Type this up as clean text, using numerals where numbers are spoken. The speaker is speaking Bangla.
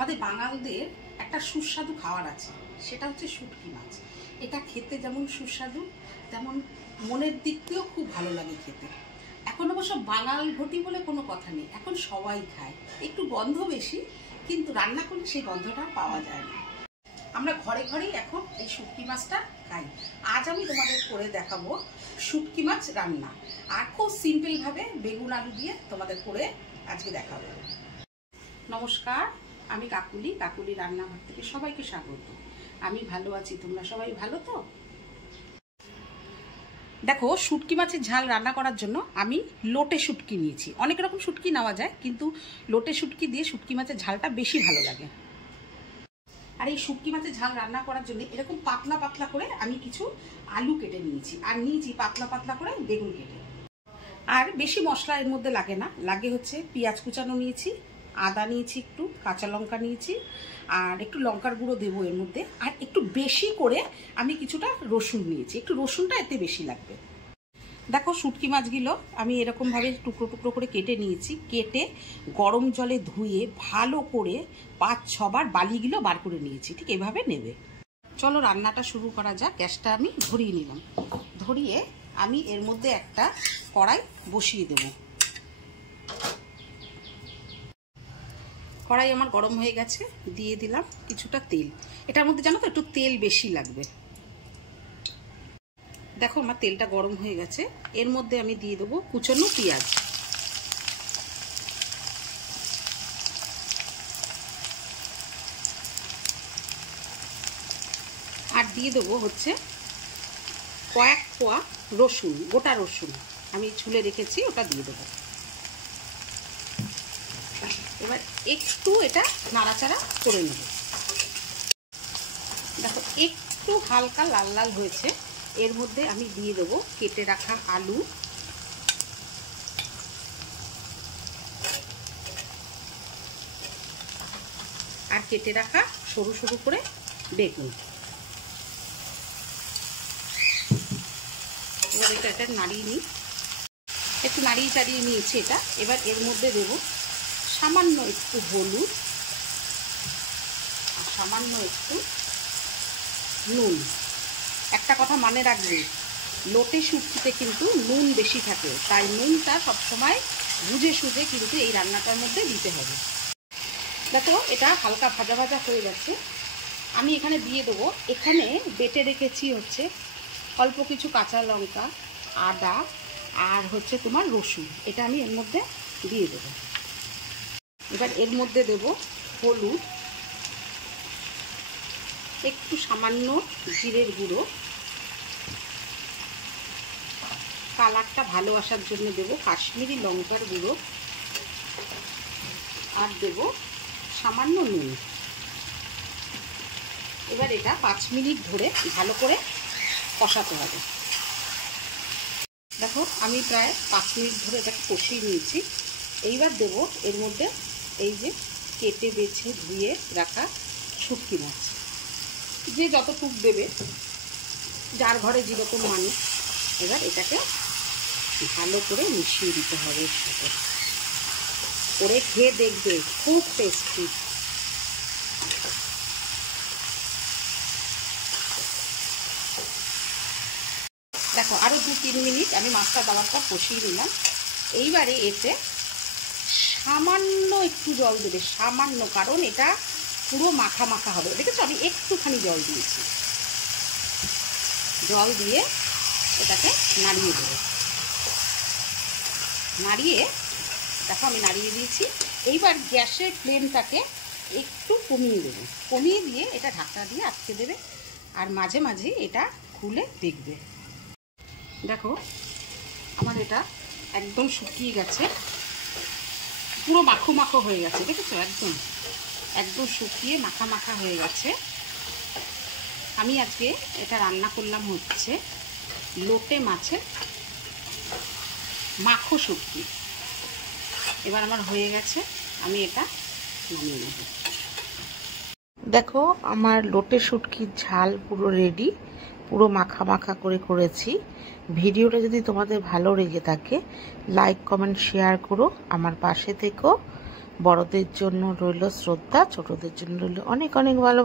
আমাদের বাঙালদের একটা সুস্বাদু খাবার আছে, সেটা হচ্ছে শুটকি মাছ। এটা খেতে যেমন সুস্বাদু, তেমন মনের দিক দিয়েও খুব ভালো লাগে খেতে। এখন অবশ্য বাঙাল ঘটি বলে কোনো কথা নেই, এখন সবাই খায়। একটু গন্ধ বেশি, কিন্তু রান্না করলে সেই গন্ধটা পাওয়া যায় না। আমরা ঘরে ঘরেই এখন এই শুটকি মাছটা খাই। আজ আমি তোমাদের করে দেখাবো শুটকি মাছ রান্না, আর খুব সিম্পলভাবে বেগুন আলু দিয়ে তোমাদের করে আজকে দেখাবো। নমস্কার, আমি কাকুলি রান্নাঘর থেকে সবাইকে স্বাগত। আমি ভালো আছি, তোমরা সবাই ভালো তো? দেখো, শুটকি মাছের ঝাল রান্না করার জন্য আমি লোটে শুটকি নিয়েছি। অনেক রকম শুটকি নেওয়া যায়, কিন্তু লোটে শুটকি দিয়ে শুটকি মাছের ঝালটা বেশি ভালো লাগে। আর এই শুটকি মাছের ঝাল রান্না করার জন্য এরকম পাতলা পাতলা করে আমি কিছু আলু কেটে নিয়েছি, আর নিয়েছি পাতলা পাতলা করে বেগুন কেটে। আর বেশি মশলা এর মধ্যে লাগে না, লাগে হচ্ছে পেঁয়াজ কুচানো নিয়েছি, আদা নিয়েছি, একটু কাঁচা লঙ্কা নিয়েছি, আর একটু লঙ্কার গুঁড়ো দেবো এর মধ্যে, আর একটু বেশি করে আমি কিছুটা রসুন নিয়েছি, একটু রসুনটা এতে বেশি লাগবে। দেখো, শুটকি মাছগুলো আমি এরকমভাবে টুকরো টুকরো করে কেটে নিয়েছি। কেটে গরম জলে ধুয়ে ভালো করে 5-6 বার বালিগুলো বার করে নিয়েছি। ঠিক এভাবে নেবে। চলো রান্নাটা শুরু করা যাক। গ্যাসটা আমি ধরিয়ে নিলাম। ধরিয়ে আমি এর মধ্যে একটা কড়াই বসিয়ে দেব। কড়াই আমার গরম হয়ে গেছে, দিয়ে দিলাম কিছুটা তেল। এটার মধ্যে জানো তো একটু তেল বেশি লাগবে। দেখো, আমার তেলটা গরম হয়ে গেছে। এর মধ্যে আমি দিয়ে দেবো কুচনো পেঁয়াজ, আর দিয়ে দেবো হচ্ছে কয়েক কোয়া রসুন, গোটা রসুন আমি ছুলে রেখেছি, ওটা দিয়ে দেবো। এবার একটু এটা নাড়াচাড়া করে নেব। দেখো, একটু হালকা লাল লাল হয়েছে। এর মধ্যে আমি দিয়ে দেবো কেটে রাখা আলু, আর কেটে রাখা সরু সরু করে বেগুন। এবার এটা নাড়িয়ে নিই, একটু নাড়িয়ে চাড়িয়ে নিয়েছি এটা। এবার এর মধ্যে দেবো সামান্য একটু হলুদ আর সামান্য একটু নুন। একটা কথা মনে রাখবে, লোটে শুটকিতে কিন্তু নুন বেশি থাকে, তাই নুনটা সবসময় বুঝে সুঝে কিন্তু এই রান্নাটার মধ্যে দিতে হবে। দেখো, এটা হালকা ভাজা ভাজা হয়ে যাচ্ছে। আমি এখানে দিয়ে দেবো, এখানে বেটে রেখেছি হচ্ছে অল্প কিছু কাঁচা লঙ্কা, আদা, আর হচ্ছে তোমার রসুন। এটা আমি এর মধ্যে দিয়ে দেবো। এবার এর মধ্যে দেব হলুদ, একটু সামান্য জিরের গুঁড়ো, কালারটা ভালো আসার জন্য দেব কাশ্মীরি লঙ্কার গুঁড়ো, আর দেব সামান্য নুন। এবার এটা 5 মিনিট ধরে ভালো করে কষাতে হবে। দেখো, আমি প্রায় 5 মিনিট ধরে এটাকে কষিয়ে নিয়েছি। এইবার দেব এর মধ্যে এই যে কেটে বেছে ধুয়ে রাখা শুটকি মাছ। যে যতটুক দেবে, যার ঘরে যেরকম মানুষ। এবার এটাকে ভালো করে মিশিয়ে দিতে হবে এর সাথে। করে খেয়ে দেখবে, খুব টেস্টি। দেখো, আরও 2-3 মিনিট আমি মাছটা দেওয়ার পর কষিয়ে নিলাম। এইবারে এতে সামান্য একটু জল দেবে, সামান্য, কারণ এটা পুরো মাখা মাখা হবে। দেখেছো, আমি একটুখানি জল দিয়েছি। জল দিয়ে এটাকে নাড়িয়ে দেবো। নাড়িয়ে, দেখো আমি নাড়িয়ে দিয়েছি। এইবার গ্যাসের ফ্লেমটাকে একটু কমিয়ে দেবো। কমিয়ে দিয়ে এটা ঢাকনা দিয়ে আটকে দেবে, আর মাঝে মাঝে এটা খুলে দেখবে। দেখো, আমার এটা একদম শুকিয়ে গেছে, পুরো মাখো মাখো হয়ে গেছে। দেখেছো, একদম একদম শুকিয়ে মাখা মাখা হয়ে গেছে। আমি আজকে এটা রান্না করলাম হচ্ছে লোটে মাছের মাখো শুটকি। এবার আমার হয়ে গেছে, আমি এটা নামিয়ে নেব। দেখো, আমার লোটে শুটকির ঝাল পুরো রেডি, পুরো মাখা মাখা করে করেছি। ভিডিওটা যদি তোমাদের ভালো লেগে থাকে, লাইক কমেন্ট শেয়ার করো, আমার পাশে থেকো। বড়দের জন্য রইল শ্রদ্ধা, ছোটদের জন্য রইল অনেক অনেক ভালোবাসা।